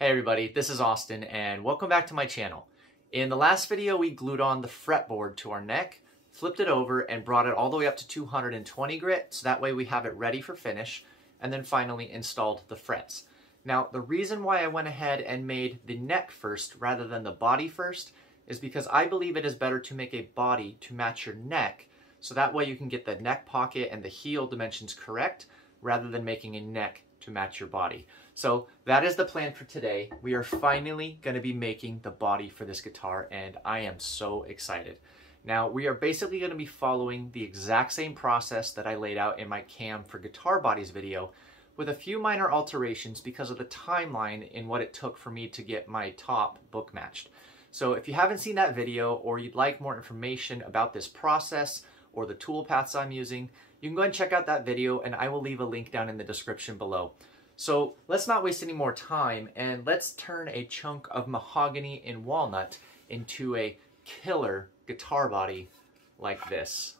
Hey everybody, this is Austin and welcome back to my channel. In the last video we glued on the fretboard to our neck, flipped it over and brought it all the way up to 220 grit so that way we have it ready for finish, and then finally installed the frets. Now the reason why I went ahead and made the neck first rather than the body first is because I believe it is better to make a body to match your neck so that way you can get the neck pocket and the heel dimensions correct rather than making a neck to match your body. So that is the plan for today. We are finally going to be making the body for this guitar and I am so excited. Now we are basically going to be following the exact same process that I laid out in my cam for guitar bodies video with a few minor alterations because of the timeline in what it took for me to get my top book matched. So if you haven't seen that video or you'd like more information about this process or the tool paths I'm using, you can go ahead and check out that video and I will leave a link down in the description below. So let's not waste any more time and let's turn a chunk of mahogany and walnut into a killer guitar body like this.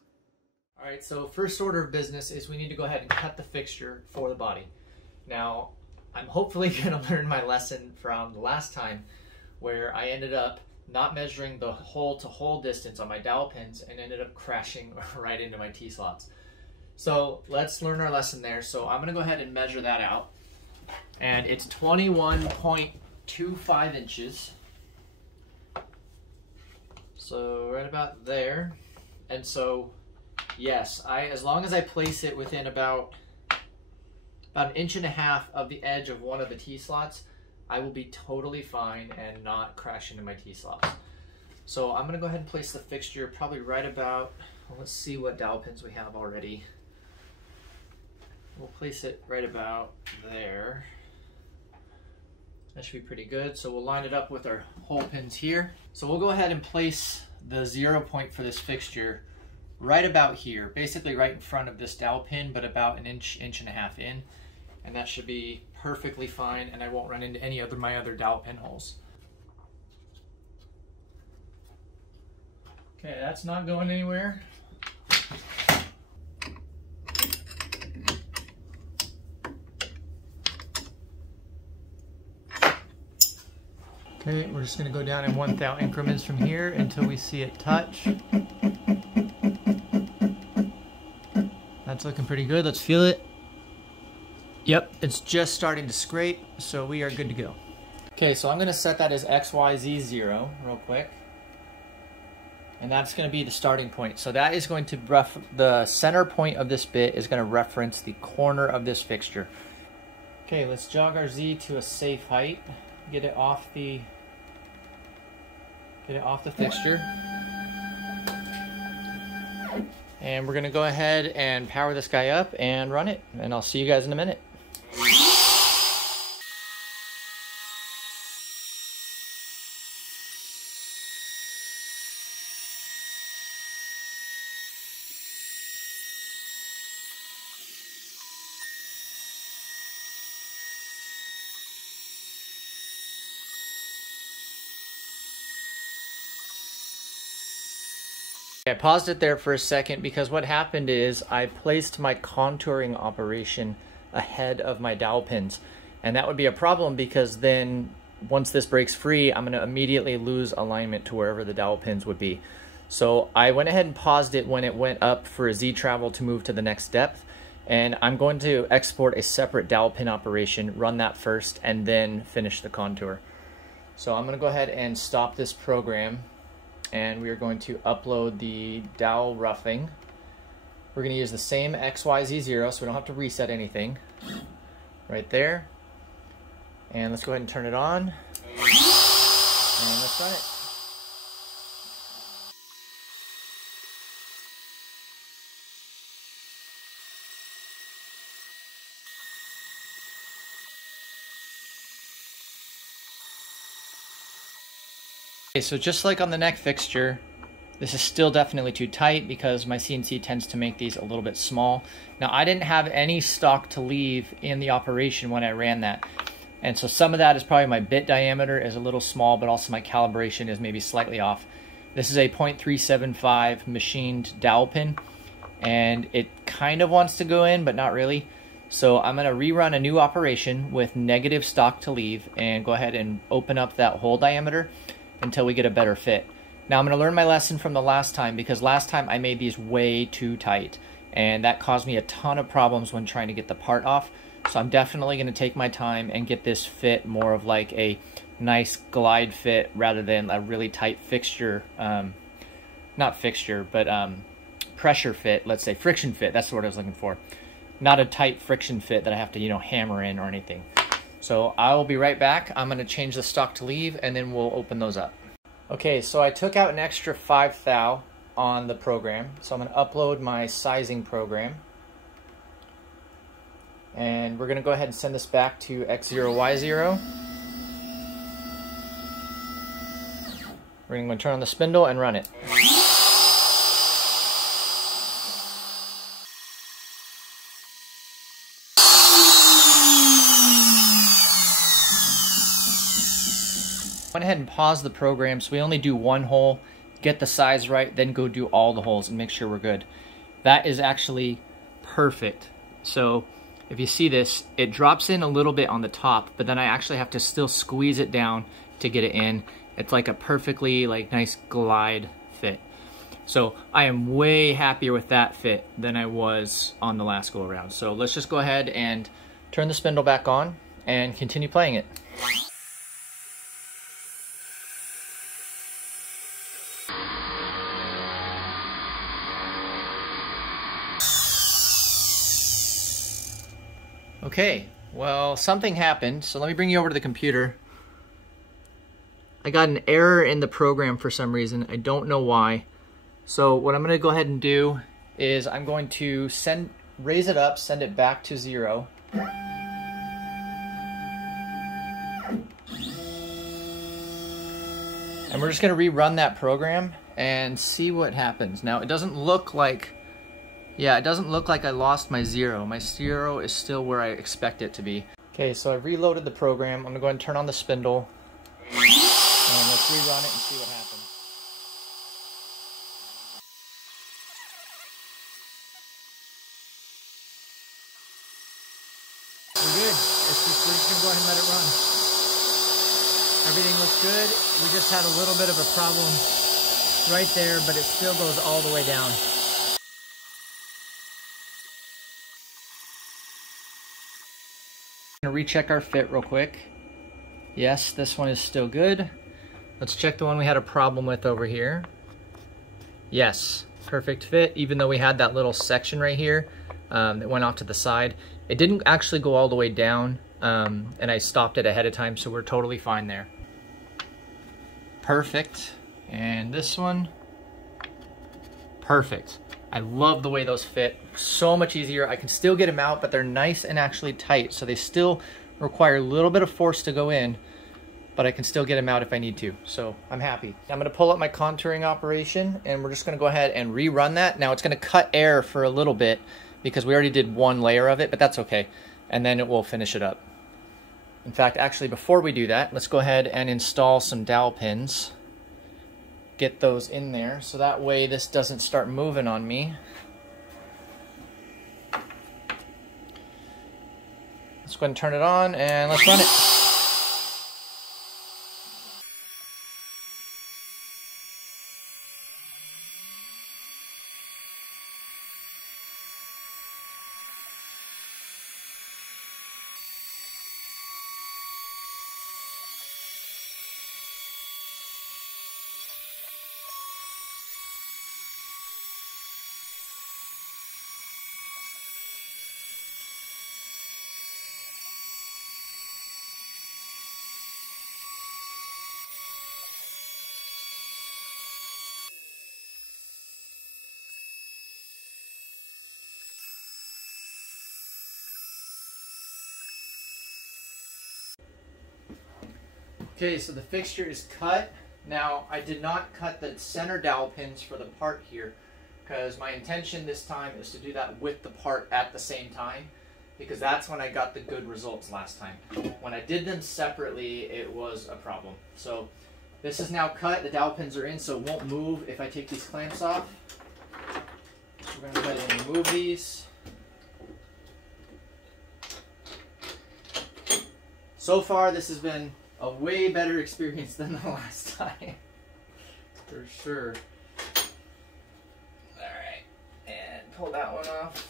Alright, so first order of business is we need to go ahead and cut the fixture for the body. Now, I'm hopefully going to learn my lesson from the last time where I ended up not measuring the hole-to-hole distance on my dowel pins and ended up crashing right into my T-slots. So let's learn our lesson there. So I'm going to go ahead and measure that out. And it's 21.25 inches. So right about there. And so, yes, as long as I place it within about an inch and a half of the edge of one of the T-slots, I will be totally fine and not crash into my T-slots. So I'm going to go ahead and place the fixture probably right about, well, let's see what dowel pins we have already. We'll place it right about there. That should be pretty good. So we'll line it up with our hole pins here. So we'll go ahead and place the 0 point for this fixture right about here, basically right in front of this dowel pin, but about an inch and a half in. And that should be perfectly fine and I won't run into any of my other dowel pin holes. Okay, that's not going anywhere. Okay, we're just going to go down in 1/1000 increments from here until we see it touch. That's looking pretty good. Let's feel it. Yep, it's just starting to scrape, so we are good to go. Okay, so I'm going to set that as XYZ 0 real quick. And that's going to be the starting point. So that is going to the center point of this bit is going to reference the corner of this fixture. Okay, let's jog our Z to a safe height. Get it off the fixture. And we're going to go ahead and power this guy up and run it. And I'll see you guys in a minute. I paused it there for a second because what happened is I placed my contouring operation ahead of my dowel pins. And that would be a problem because then once this breaks free, I'm going to immediately lose alignment to wherever the dowel pins would be. So I went ahead and paused it when it went up for a Z travel to move to the next depth. And I'm going to export a separate dowel pin operation, run that first, and then finish the contour. So I'm going to go ahead and stop this program. And we are going to upload the dowel roughing. We're going to use the same XYZ 0 so we don't have to reset anything. Right there. And let's go ahead and turn it on. And let's run it. Okay, so just like on the neck fixture, this is still definitely too tight because my CNC tends to make these a little bit small. Now I didn't have any stock to leave in the operation when I ran that. And so some of that is probably my bit diameter is a little small, but also my calibration is maybe slightly off. This is a 0.375 machined dowel pin, and it kind of wants to go in, but not really. So I'm going to rerun a new operation with negative stock to leave and go ahead and open up that hole diameter until we get a better fit. Now I'm going to learn my lesson from the last time, because last time I made these way too tight and that caused me a ton of problems when trying to get the part off. So I'm definitely going to take my time and get this fit more of like a nice glide fit rather than a really tight fixture, not fixture, but pressure fit, let's say friction fit, that's the word I was looking for. Not a tight friction fit that I have to, hammer in or anything. So I will be right back. I'm going to change the stock to leave and then we'll open those up. Okay, so I took out an extra 5 thou on the program. So I'm going to upload my sizing program. And we're going to go ahead and send this back to X0Y0. We're going to turn on the spindle and run it. Went ahead and paused the program, so we only do one hole, get the size right, then go do all the holes and make sure we're good. That is actually perfect. So if you see this, it drops in a little bit on the top, but then I actually have to still squeeze it down to get it in. It's like a perfectly nice glide fit. So I am way happier with that fit than I was on the last go around. So let's just go ahead and turn the spindle back on and continue playing it. Okay, well, something happened, so let me bring you over to the computer. I got an error in the program for some reason. I don't know why. So what I'm going to go ahead and do is I'm going to raise it up, send it back to 0. And we're just going to rerun that program and see what happens. Now, it doesn't look like... Yeah, it doesn't look like I lost my 0. My 0 is still where I expect it to be. Okay, so I reloaded the program. I'm going to go ahead and turn on the spindle. And let's rerun it and see what happens. We're good. We're just going to go ahead and let it run. Everything looks good. We just had a little bit of a problem right there, but it still goes all the way down. Recheck our fit real quick. Yes, this one is still good. Let's check the one we had a problem with over here. Yes, perfect fit, even though we had that little section right here that went off to the side. It didn't actually go all the way down, and I stopped it ahead of time, so we're totally fine there. Perfect. And this one, perfect. I love the way those fit. So much easier. I can still get them out, but they're nice and actually tight. So they still require a little bit of force to go in, but I can still get them out if I need to. So I'm happy. I'm going to pull up my contouring operation, and we're just going to go ahead and rerun that. Now it's going to cut air for a little bit because we already did one layer of it, but that's okay. And then it will finish it up. In fact, actually, before we do that, let's go ahead and install some dowel pins. Get those in there so that way this doesn't start moving on me. Let's go ahead and turn it on and let's run it. Okay, so the fixture is cut. Now, I did not cut the center dowel pins for the part here because my intention this time is to do that with the part at the same time, because that's when I got the good results last time. When I did them separately, it was a problem. So this is now cut. The dowel pins are in, so it won't move if I take these clamps off. So we're going to go ahead and remove these. So far, this has been a way better experience than the last time. For sure. Alright, and pull that one off.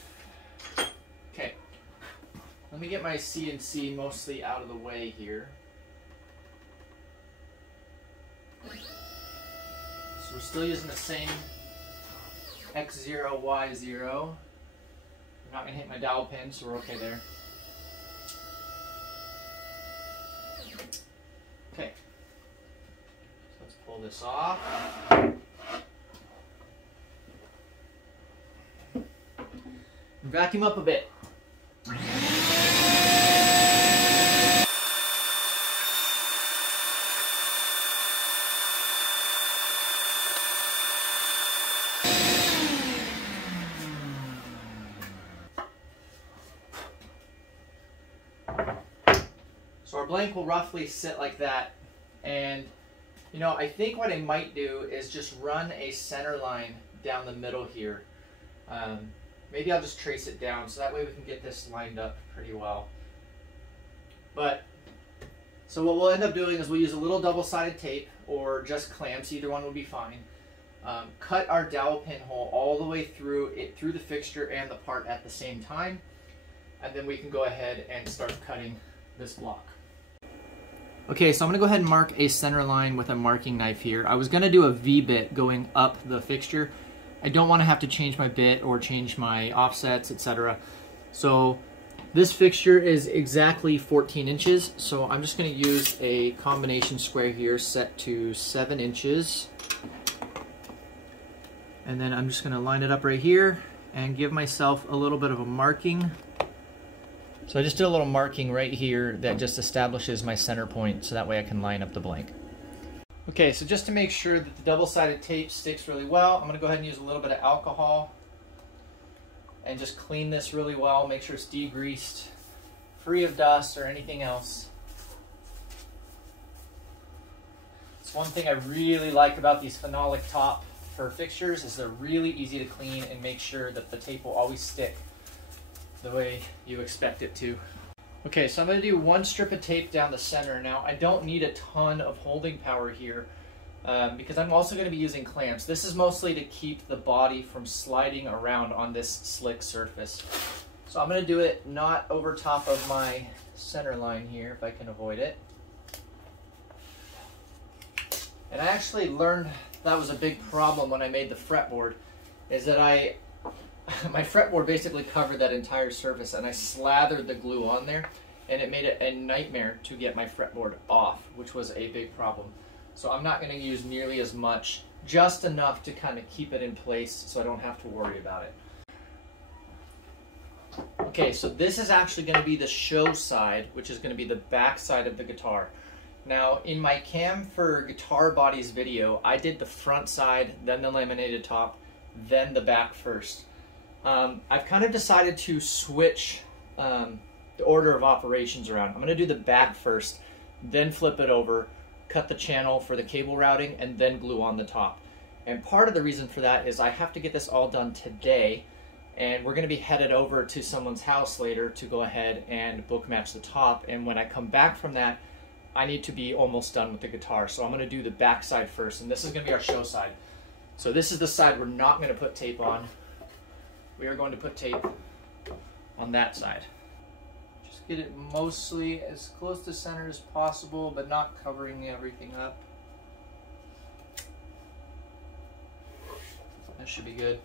Okay, let me get my CNC mostly out of the way here. So we're still using the same X0, Y0. I'm not going to hit my dowel pin, so we're okay there. Okay, so let's pull this off. Vacuum up a bit. So our blank will roughly sit like that, and you know, I think what I might do is just run a center line down the middle here. Maybe I'll just trace it down so that way we can get this lined up pretty well. But so what we'll end up doing is we'll use a little double-sided tape or just clamps, either one would be fine. Cut our dowel pin hole all the way through it, through the fixture and the part at the same time, and then we can go ahead and start cutting this block. Okay, so I'm going to go ahead and mark a center line with a marking knife here. I was going to do a V-bit going up the fixture. I don't want to have to change my bit or change my offsets, etc. So this fixture is exactly 14 inches, so I'm just going to use a combination square here set to 7 inches. And then I'm just going to line it up right here and give myself a little bit of a marking. So I just did a little marking right here that just establishes my center point, so that way I can line up the blank. Okay, so just to make sure that the double-sided tape sticks really well, I'm going to go ahead and use a little bit of alcohol and just clean this really well, make sure it's degreased, free of dust or anything else. It's one thing I really like about these phenolic top for fixtures is they're really easy to clean and make sure that the tape will always stick the way you expect it to. Okay, so I'm going to do one strip of tape down the center. Now, I don't need a ton of holding power here because I'm also going to be using clamps. This is mostly to keep the body from sliding around on this slick surface. So I'm going to do it not over top of my center line here if I can avoid it. And I actually learned that was a big problem when I made the fretboard, is that my fretboard basically covered that entire surface and I slathered the glue on there, and it made it a nightmare to get my fretboard off, which was a big problem. So I'm not going to use nearly as much, just enough to kind of keep it in place so I don't have to worry about it. Okay, so this is actually going to be the show side, which is going to be the back side of the guitar. Now, in my cam for guitar bodies video, I did the front side, then the laminated top, then the back first. I've kind of decided to switch the order of operations around. I'm going to do the back first, then flip it over, cut the channel for the cable routing, and then glue on the top. And part of the reason for that is I have to get this all done today, and we're going to be headed over to someone's house later to go ahead and book match the top. And when I come back from that, I need to be almost done with the guitar. So I'm going to do the back side first, and this is going to be our show side. So this is the side we're not going to put tape on. We are going to put tape on that side. Just get it mostly as close to center as possible, but not covering everything up. That should be good.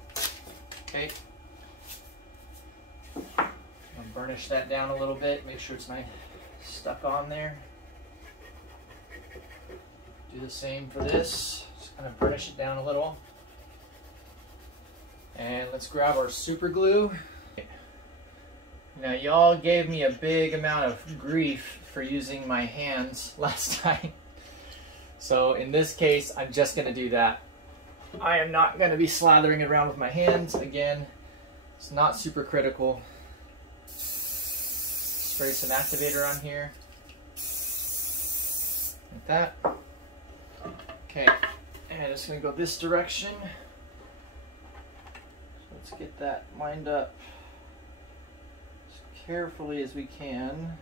Okay. I'll burnish that down a little bit, make sure it's nice stuck on there. Do the same for this. Just kind of burnish it down a little. And let's grab our super glue. Now, y'all gave me a big amount of grief for using my hands last time. So in this case, I'm just going to do that. I am not going to be slathering it around with my hands. Again, it's not super critical. Spray some activator on here. Like that. Okay, and it's going to go this direction. Let's get that lined up as carefully as we can.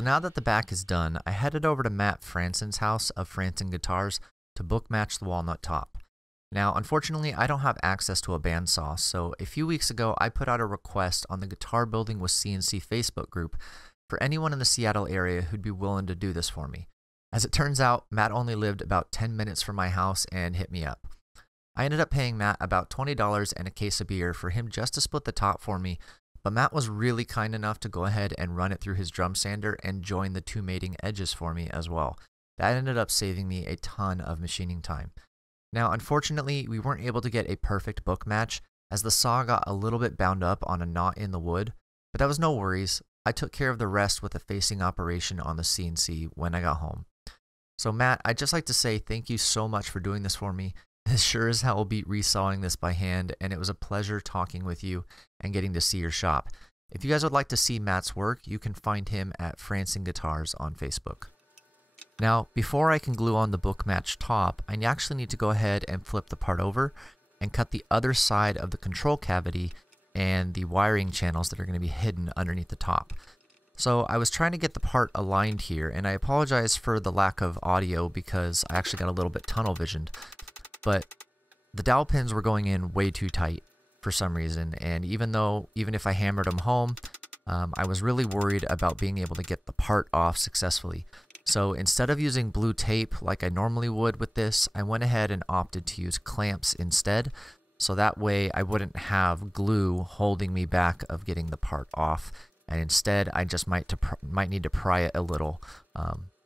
So now that the back is done, I headed over to Matt Fransen's house of Fransen Guitars to bookmatch the walnut top. Now, unfortunately, I don't have access to a bandsaw, so a few weeks ago I put out a request on the Guitar Building with CNC Facebook group for anyone in the Seattle area who'd be willing to do this for me. As it turns out, Matt only lived about 10 minutes from my house and hit me up. I ended up paying Matt about $20 and a case of beer for him just to split the top for me, but Matt was really kind enough to go ahead and run it through his drum sander and join the two mating edges for me as well. That ended up saving me a ton of machining time. Now, unfortunately, we weren't able to get a perfect book match as the saw got a little bit bound up on a knot in the wood, but that was no worries. I took care of the rest with a facing operation on the CNC when I got home. So Matt, I'd just like to say thank you so much for doing this for me. This sure as hell beat resawing this by hand, and it was a pleasure talking with you and getting to see your shop. If you guys would like to see Matt's work, you can find him at Fransen Guitars on Facebook. Now, before I can glue on the book match top, I actually need to go ahead and flip the part over and cut the other side of the control cavity and the wiring channels that are going to be hidden underneath the top. So I was trying to get the part aligned here, and I apologize for the lack of audio because I actually got a little bit tunnel visioned. But the dowel pins were going in way too tight for some reason, and even if I hammered them home, I was really worried about being able to get the part off successfully. So instead of using blue tape like I normally would with this, I went ahead and opted to use clamps instead, so that way I wouldn't have glue holding me back of getting the part off, and instead I just might need to pry it a little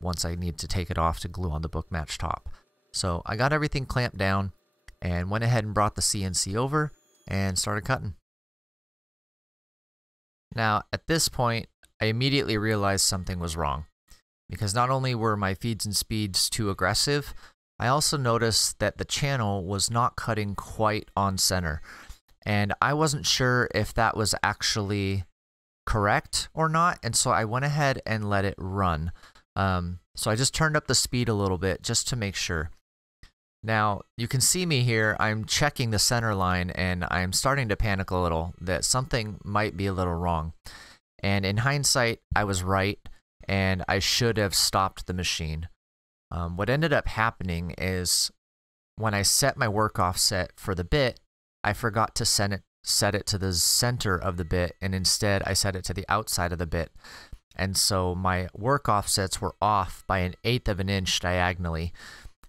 once I need to take it off to glue on the book match top. So I got everything clamped down and went ahead and brought the CNC over and started cutting. Now at this point, I immediately realized something was wrong, because not only were my feeds and speeds too aggressive, I also noticed that the channel was not cutting quite on center, and I wasn't sure if that was actually correct or not, and so I went ahead and let it run. So I just turned up the speed a little bit just to make sure. Now, you can see me here, I'm checking the center line and I'm starting to panic a little that something might be a little wrong. And in hindsight, I was right and I should have stopped the machine. What ended up happening is when I set my work offset for the bit, I forgot to set it to the center of the bit, and instead I set it to the outside of the bit. And so my work offsets were off by 1/8 of an inch diagonally.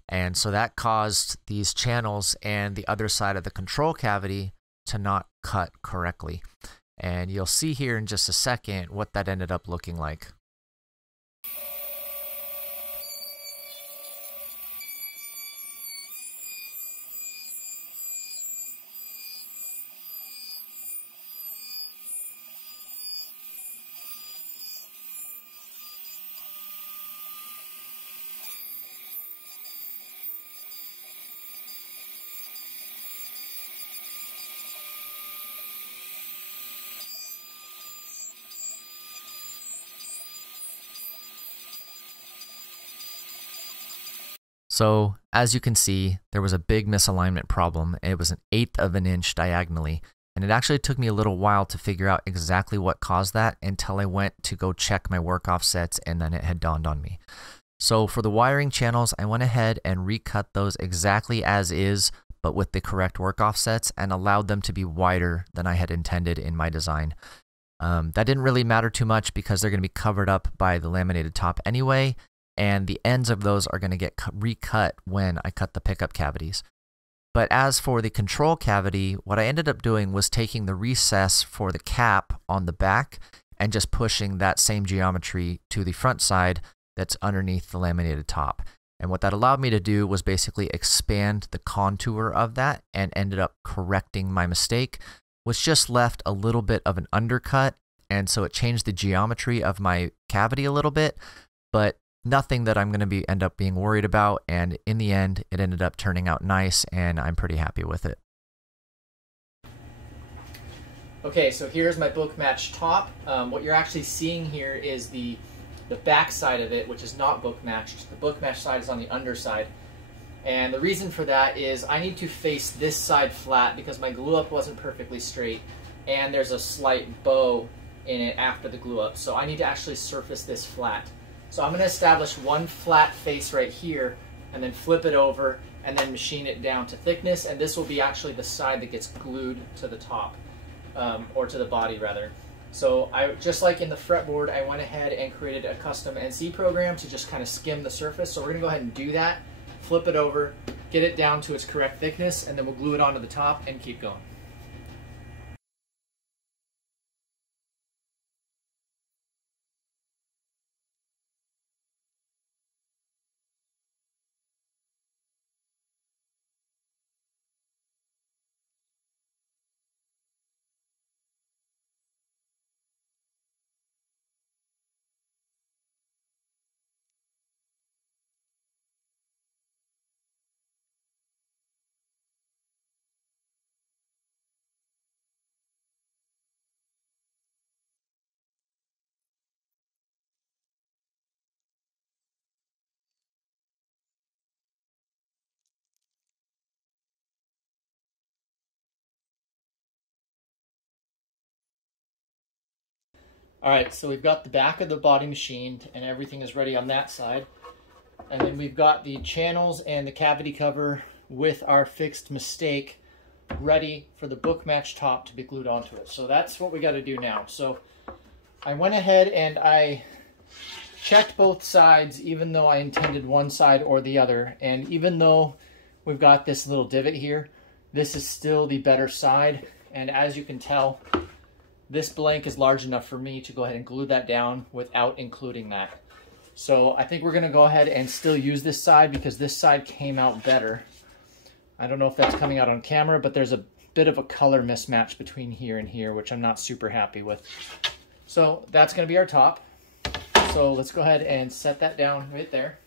And so that caused these channels and the other side of the control cavity to not cut correctly. And you'll see here in just a second what that ended up looking like. So, as you can see, there was a big misalignment problem. It was 1/8 of an inch diagonally, and it actually took me a little while to figure out exactly what caused that until I went to go check my work offsets, and then it had dawned on me. So for the wiring channels, I went ahead and recut those exactly as is, but with the correct work offsets, and allowed them to be wider than I had intended in my design. That didn't really matter too much because they're going to be covered up by the laminated top anyway, and the ends of those are going to get recut when I cut the pickup cavities. But as for the control cavity, what I ended up doing was taking the recess for the cap on the back and just pushing that same geometry to the front side that's underneath the laminated top. And what that allowed me to do was basically expand the contour of that and ended up correcting my mistake, which just left a little bit of an undercut. And so it changed the geometry of my cavity a little bit, but nothing that I'm going to end up being worried about, and in the end, it ended up turning out nice, and I'm pretty happy with it. Okay, so here's my bookmatch top. What you're actually seeing here is the back side of it, which is not bookmatched. The bookmatch side is on the underside, and the reason for that is I need to face this side flat because my glue up wasn't perfectly straight, and there's a slight bow in it after the glue up, so I need to actually surface this flat. So I'm going to establish one flat face right here and then flip it over and then machine it down to thickness, and this will be actually the side that gets glued to the top, or to the body rather. So just like in the fretboard, I went ahead and created a custom NC program to just kind of skim the surface. So we're going to go ahead and do that, flip it over, get it down to its correct thickness, and then we'll glue it onto the top and keep going. All right, so we've got the back of the body machined and everything is ready on that side. And then we've got the channels and the cavity cover with our fixed mistake ready for the bookmatch top to be glued onto it. So that's what we got to do now. So I went ahead and I checked both sides, even though I intended one side or the other. And even though we've got this little divot here, this is still the better side. And as you can tell, this blank is large enough for me to go ahead and glue that down without including that. So I think we're going to go ahead and still use this side because this side came out better. I don't know if that's coming out on camera, but there's a bit of a color mismatch between here and here, which I'm not super happy with. So that's going to be our top. So let's go ahead and set that down right there.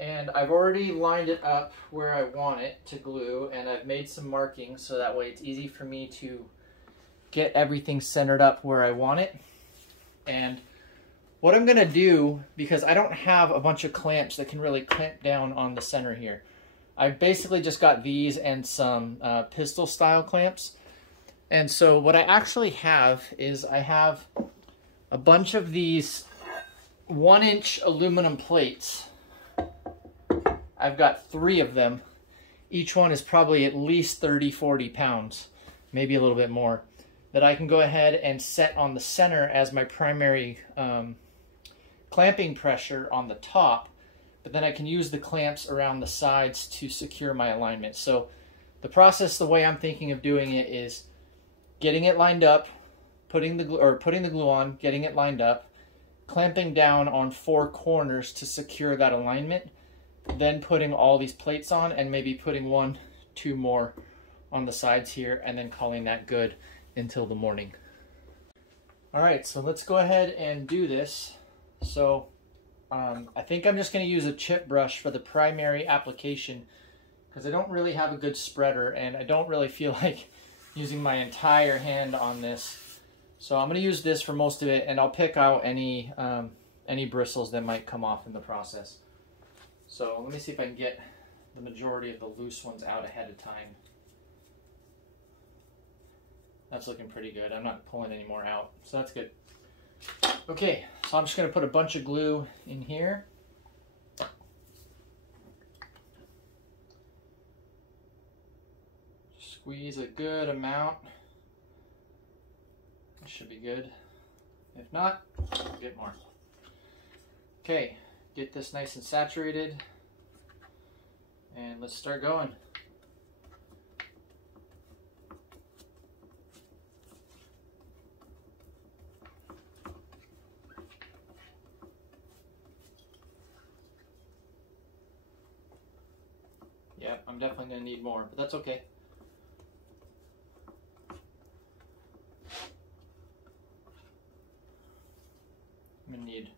And I've already lined it up where I want it to glue, and I've made some markings so that way it's easy for me to get everything centered up where I want it. And what I'm gonna do, because I don't have a bunch of clamps that can really clamp down on the center here, I basically just got these and some pistol style clamps. And so what I actually have is I have a bunch of these 1-inch aluminum plates. I've got 3 of them. Each one is probably at least 30-40 pounds, maybe a little bit more, that I can go ahead and set on the center as my primary clamping pressure on the top, but then I can use the clamps around the sides to secure my alignment. So the process, the way I'm thinking of doing it, is getting it lined up, putting the glue on, getting it lined up, clamping down on 4 corners to secure that alignment, then putting all these plates on and maybe putting 1-2 more on the sides here, and then calling that good until the morning. All right, so let's go ahead and do this. So I think I'm just going to use a chip brush for the primary application, because I don't really have a good spreader and I don't really feel like using my entire hand on this. So I'm going to use this for most of it, and I'll pick out any bristles that might come off in the process. So let me see if I can get the majority of the loose ones out ahead of time. That's looking pretty good. I'm not pulling any more out, so that's good. Okay, so I'm just going to put a bunch of glue in here. Squeeze a good amount. That should be good. If not, I'll get more. Okay, get this nice and saturated, and let's start going. Yeah, I'm definitely going to need more, but that's okay. I'm going to need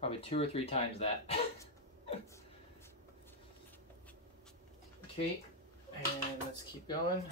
probably 2 or 3 times that. Okay, and let's keep going.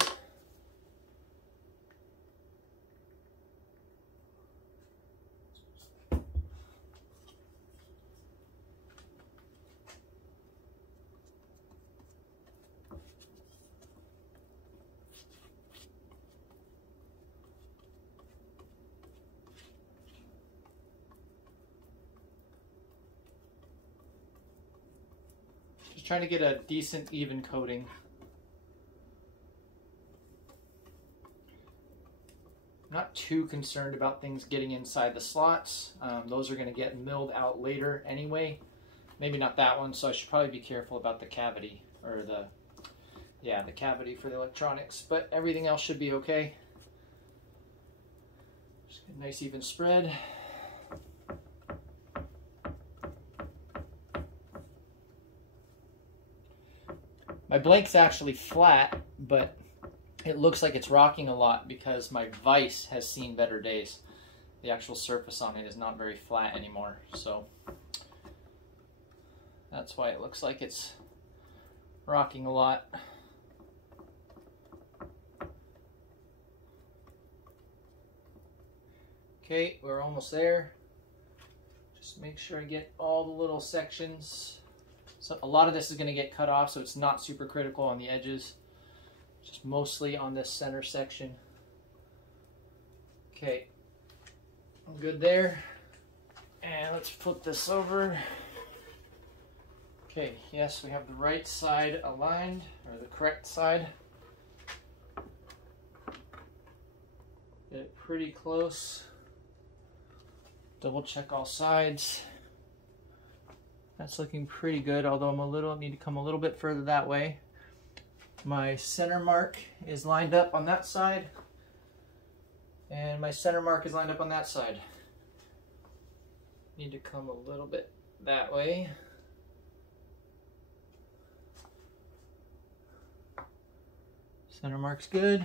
Trying to get a decent even coating. I'm not too concerned about things getting inside the slots. Those are going to get milled out later anyway. Maybe not that one, so I should probably be careful about the cavity, or the cavity for the electronics, but everything else should be okay. Just get a nice even spread. My blank's actually flat, but it looks like it's rocking a lot because my vise has seen better days. The actual surface on it is not very flat anymore, so that's why it looks like it's rocking a lot. Okay, we're almost there. Just make sure I get all the little sections. So a lot of this is going to get cut off, so it's not super critical on the edges. Just mostly on this center section. Okay, I'm good there. And let's flip this over. Okay, yes, we have the right side aligned, or the correct side. Get it pretty close. Double check all sides. That's looking pretty good, although I need to come a little bit further that way. My center mark is lined up on that side, and my center mark is lined up on that side. Need to come a little bit that way. Center mark's good.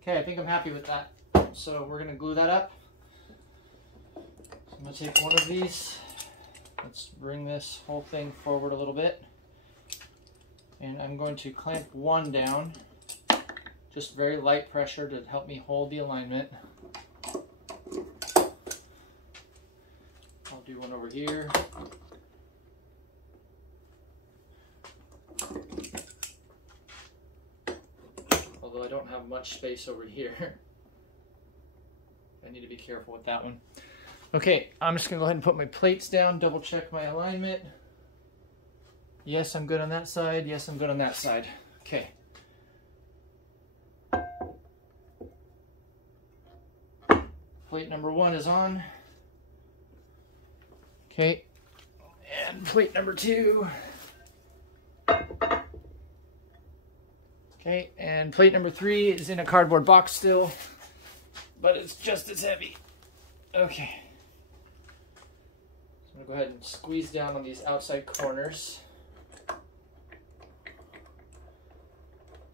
Okay, I think I'm happy with that. So we're gonna glue that up. So I'm gonna take one of these. Let's bring this whole thing forward a little bit. And I'm going to clamp one down. Just very light pressure to help me hold the alignment. Do one over here. Although I don't have much space over here. I need to be careful with that one. Okay, I'm just gonna go ahead and put my plates down, double check my alignment. Yes, I'm good on that side. Yes, I'm good on that side. Okay. Plate number 1 is on. Okay, and plate number 2. Okay, and plate number 3 is in a cardboard box still, but it's just as heavy. Okay. So I'm gonna go ahead and squeeze down on these outside corners.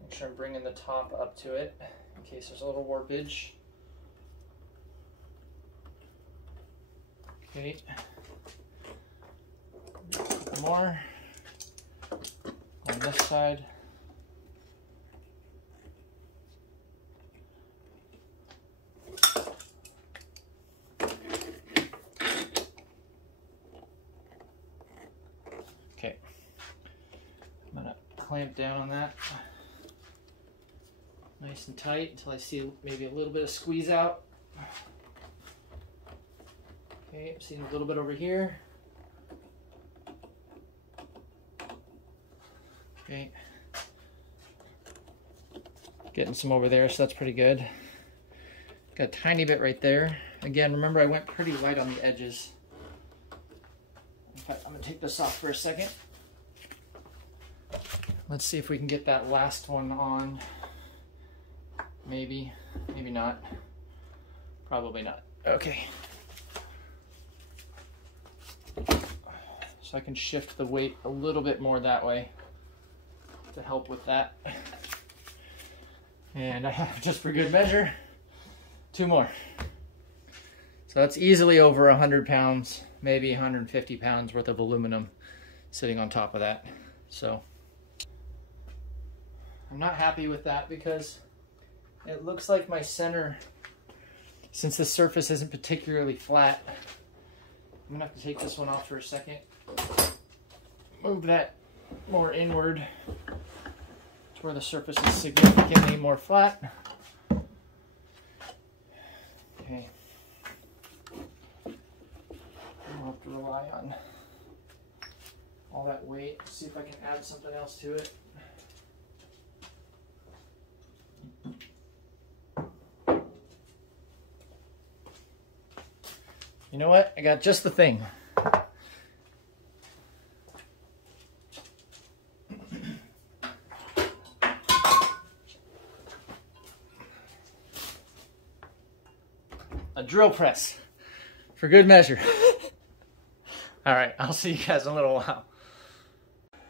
Make sure I'm bringing the top up to it in case there's a little warpage. Okay. More on this side. Okay, I'm gonna clamp down on that nice and tight until I see maybe a little bit of squeeze out. Okay, I'm seeing a little bit over here. Okay, getting some over there, so that's pretty good. Got a tiny bit right there. Again, remember I went pretty light on the edges. In fact, I'm gonna take this off for a second. Let's see if we can get that last one on. Maybe, maybe not. Probably not. Okay. So I can shift the weight a little bit more that way to help with that. And I have, just for good measure, 2 more. So that's easily over 100 pounds, maybe 150 pounds worth of aluminum sitting on top of that. So I'm not happy with that because it looks like my center, since the surface isn't particularly flat, I'm gonna have to take this one off for a second. Move that more inward to where the surface is significantly more flat. Okay. I'll have to rely on all that weight. See if I can add something else to it. You know what? I got just the thing. A drill press for good measure. All right, I'll see you guys in a little while.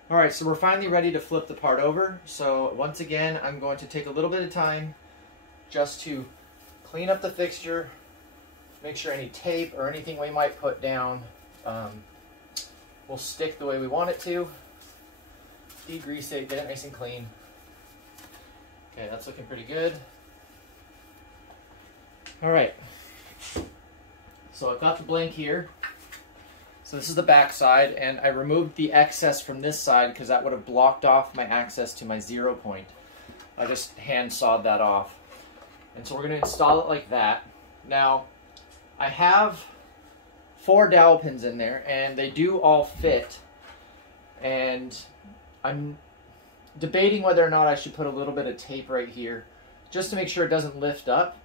All right, so we're finally ready to flip the part over. So once again, I'm going to take a little bit of time just to clean up the fixture, make sure any tape or anything we might put down will stick the way we want it to. Degrease it, get it nice and clean. Okay, that's looking pretty good. All right, so I've got the blank here. So this is the back side, and I removed the excess from this side because that would have blocked off my access to my 0 point. I just hand sawed that off. And so we're going to install it like that. Now, I have 4 dowel pins in there, and they do all fit. And I'm debating whether or not I should put a little bit of tape right here, just to make sure it doesn't lift up.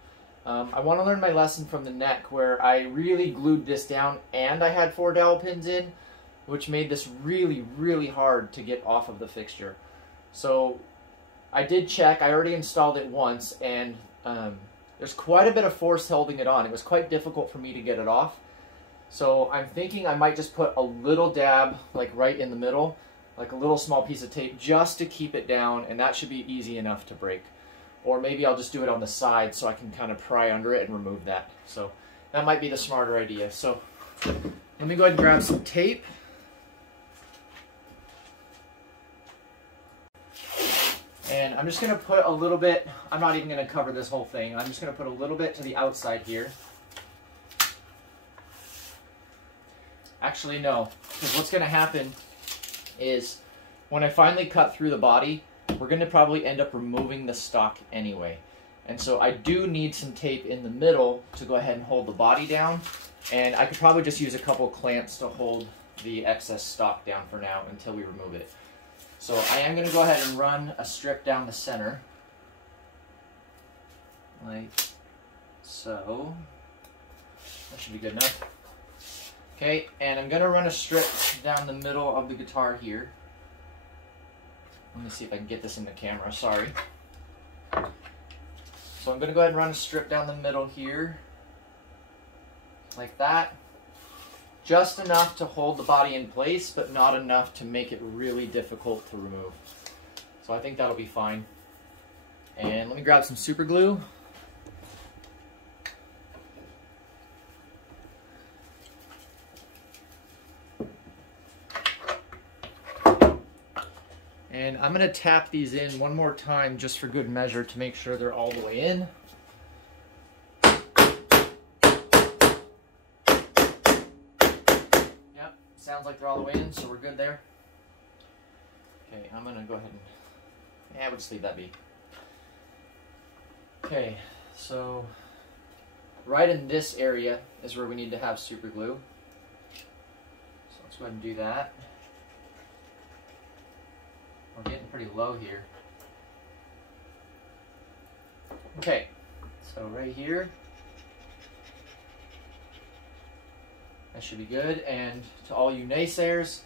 I want to learn my lesson from the neck, where I really glued this down and I had 4 dowel pins in, which made this really, really hard to get off of the fixture. So I did check. I already installed it once, and there's quite a bit of force holding it on. It was quite difficult for me to get it off. So I'm thinking I might just put a little dab, like right in the middle, like a little small piece of tape, just to keep it down, and that should be easy enough to break. Or maybe I'll just do it on the side so I can kind of pry under it and remove that. So that might be the smarter idea. So let me go ahead and grab some tape. And I'm just going to put a little bit, I'm not even going to cover this whole thing. I'm just going to put a little bit to the outside here. Actually, no. Because what's going to happen is when I finally cut through the body, we're going to probably end up removing the stock anyway. And so I do need some tape in the middle to go ahead and hold the body down. And I could probably just use a couple clamps to hold the excess stock down for now until we remove it. So I am going to go ahead and run a strip down the center. Like so. That should be good enough. Okay, and I'm going to run a strip down the middle of the guitar here. Let me see if I can get this in the camera, sorry. So I'm going to go ahead and run a strip down the middle here. Like that. Just enough to hold the body in place, but not enough to make it really difficult to remove. So I think that'll be fine. And let me grab some super glue. And I'm going to tap these in one more time just for good measure to make sure they're all the way in. Yep, sounds like they're all the way in, so we're good there. Okay, I'm going to go ahead and... yeah, we'll just leave that be. Okay, so right in this area is where we need to have super glue. So let's go ahead and do that. We're getting pretty low here. Okay, so right here, that should be good. And to all you naysayers,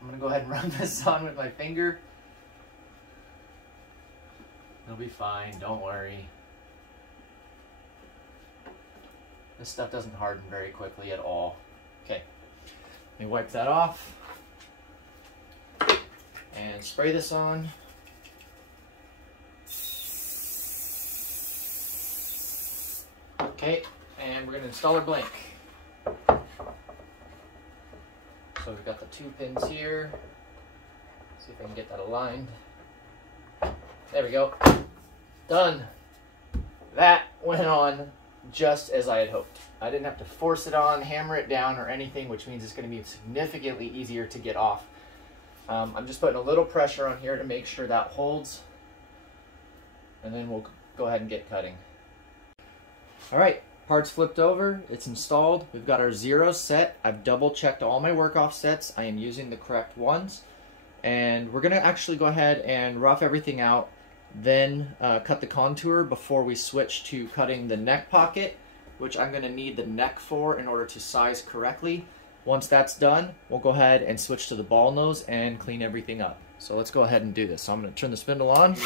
I'm gonna go ahead and run this on with my finger. It'll be fine, don't worry. This stuff doesn't harden very quickly at all. Okay, let me wipe that off. And spray this on. Okay, and we're going to install our blank. So we've got the 2 pins here. See if I can get that aligned. There we go. Done. That went on just as I had hoped. I didn't have to force it on, hammer it down, or anything, which means it's going to be significantly easier to get off. I'm just putting a little pressure on here to make sure that holds, and then we'll go ahead and get cutting. All right, part's flipped over, it's installed. We've got our zeros set. I've double checked all my work offsets. I am using the correct ones, and we're gonna actually go ahead and rough everything out, then cut the contour before we switch to cutting the neck pocket, which I'm gonna need the neck for in order to size correctly. Once that's done, we'll go ahead and switch to the ball nose and clean everything up. So let's go ahead and do this. So I'm going to turn the spindle on. And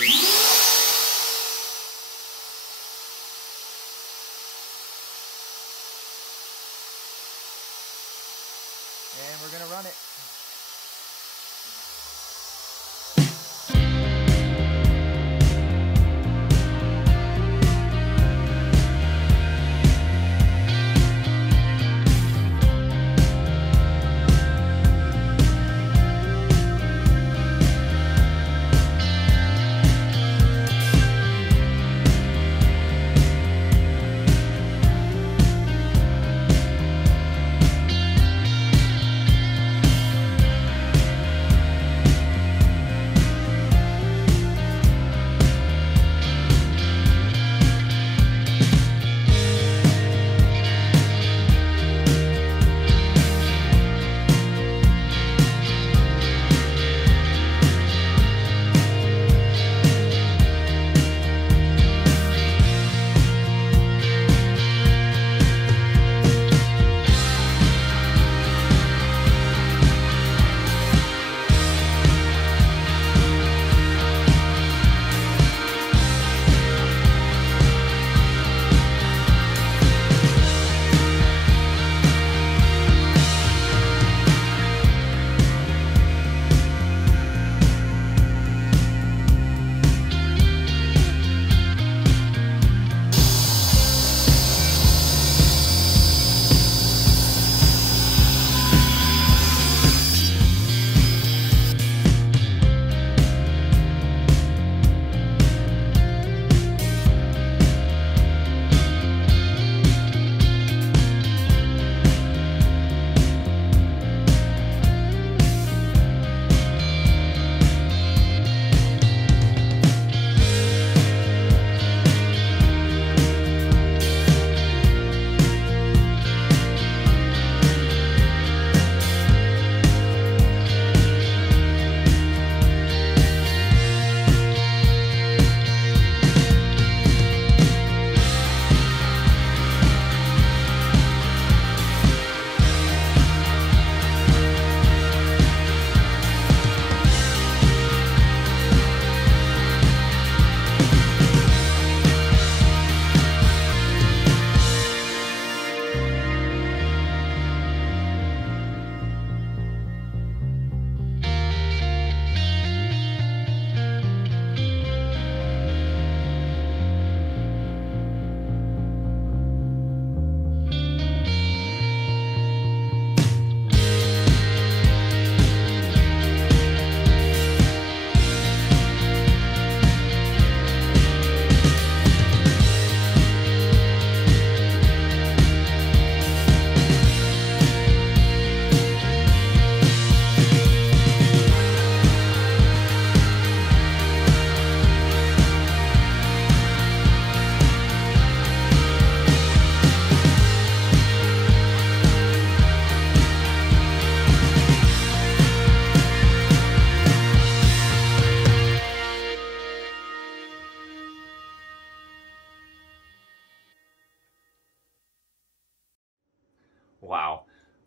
we're going to run it.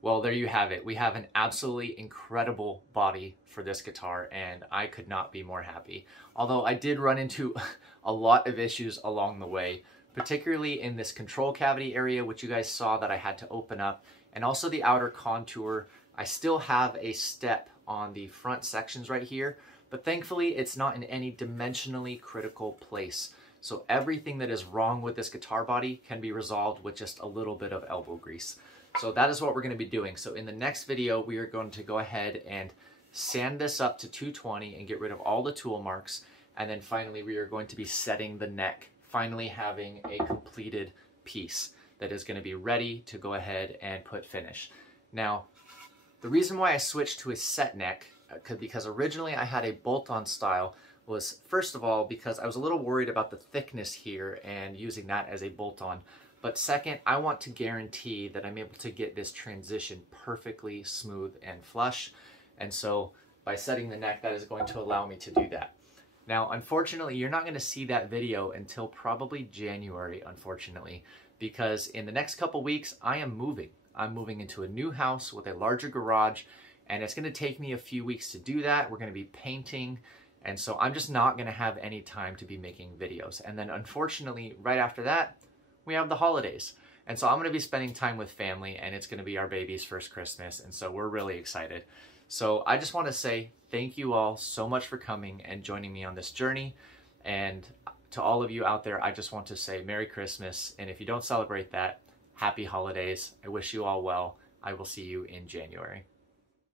Well, there you have it. We have an absolutely incredible body for this guitar, and I could not be more happy. Although I did run into a lot of issues along the way, particularly in this control cavity area, which you guys saw that I had to open up, and also the outer contour. I still have a step on the front sections right here, but thankfully it's not in any dimensionally critical place. So everything that is wrong with this guitar body can be resolved with just a little bit of elbow grease. So that is what we're going to be doing. So in the next video, we are going to go ahead and sand this up to 220 and get rid of all the tool marks. And then finally, we are going to be setting the neck, finally having a completed piece that is going to be ready to go ahead and put finish. Now, the reason why I switched to a set neck, because originally I had a bolt-on style, was first of all because I was a little worried about the thickness here and using that as a bolt-on. But second, I want to guarantee that I'm able to get this transition perfectly smooth and flush. And so by setting the neck, that is going to allow me to do that. Now, unfortunately, you're not going to see that video until probably January, unfortunately, because in the next couple weeks, I am moving. I'm moving into a new house with a larger garage, and it's going to take me a few weeks to do that. We're going to be painting, and so I'm just not going to have any time to be making videos. And then unfortunately, right after that, we have the holidays. And so I'm going to be spending time with family, and it's going to be our baby's first Christmas. And so we're really excited. So I just want to say thank you all so much for coming and joining me on this journey. And to all of you out there, I just want to say Merry Christmas. And if you don't celebrate that, Happy Holidays. I wish you all well. I will see you in January.